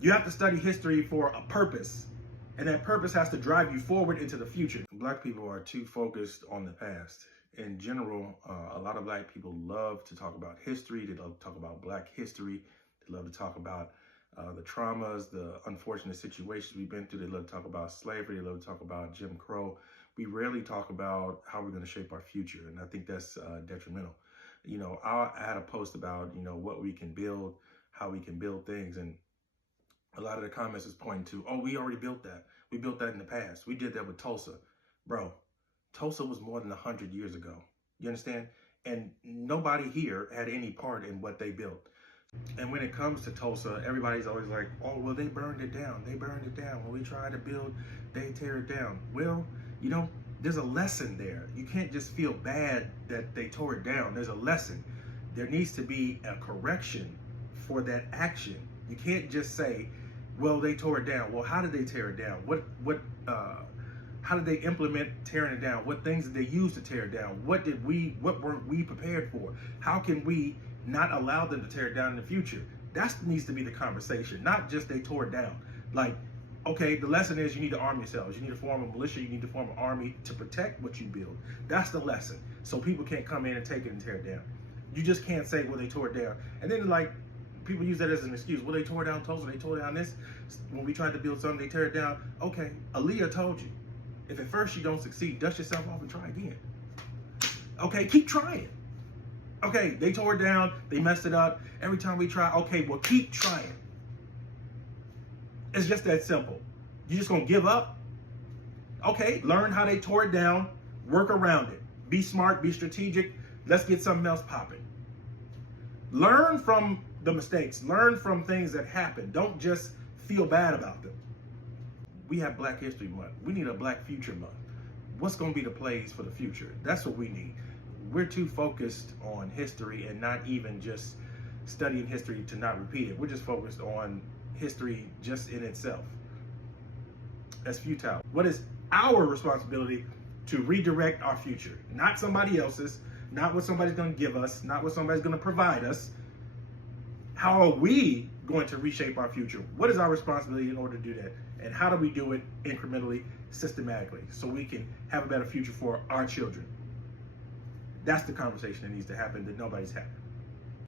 You have to study history for a purpose, and that purpose has to drive you forward into the future. Black people are too focused on the past. In general, a lot of Black people love to talk about history. They love to talk about Black history. They love to talk about the traumas, the unfortunate situations we've been through. They love to talk about slavery. They love to talk about Jim Crow. We rarely talk about how we're going to shape our future, and I think that's detrimental. You know, I had a post about, you know, what we can build, how we can build things, and a lot of the comments is pointing to, oh, we already built that. We built that in the past. We did that with Tulsa. Bro, Tulsa was more than 100 years ago. You understand? And nobody here had any part in what they built. And when it comes to Tulsa, everybody's always like, oh, well, they burned it down. They burned it down. When we tried to build, they tear it down. Well, you know, there's a lesson there. You can't just feel bad that they tore it down. There's a lesson. There needs to be a correction for that action. You can't just say, well, they tore it down. Well, how did they tear it down? How did they implement tearing it down? What things did they use to tear it down? What weren't we prepared for? How can we not allow them to tear it down in the future? That needs to be the conversation, not just they tore it down. Like, okay, the lesson is you need to arm yourselves. You need to form a militia. You need to form an army to protect what you build. That's the lesson. So people can't come in and take it and tear it down. You just can't say, well, they tore it down. And then, like, people use that as an excuse. Well, they tore down Tulsa, they tore down this. When we tried to build something, they tear it down. Okay, Aaliyah told you, if at first you don't succeed, dust yourself off and try again. Okay, keep trying. Okay, they tore it down, they messed it up. Every time we try, okay, well, keep trying. It's just that simple. You just gonna give up? Okay, learn how they tore it down, work around it. Be smart, be strategic. Let's get something else popping. Learn from the mistakes. Learn from things that happen. Don't just feel bad about them. We have Black History Month. We need a Black Future Month. What's going to be the plays for the future? That's what we need. We're too focused on history and not even just studying history to not repeat it. We're just focused on history just in itself. That's futile. What is our responsibility to redirect our future? Not somebody else's, not what somebody's going to give us, not what somebody's going to provide us. How are we going to reshape our future? What is our responsibility in order to do that? And how do we do it incrementally, systematically, so we can have a better future for our children? That's the conversation that needs to happen that nobody's having.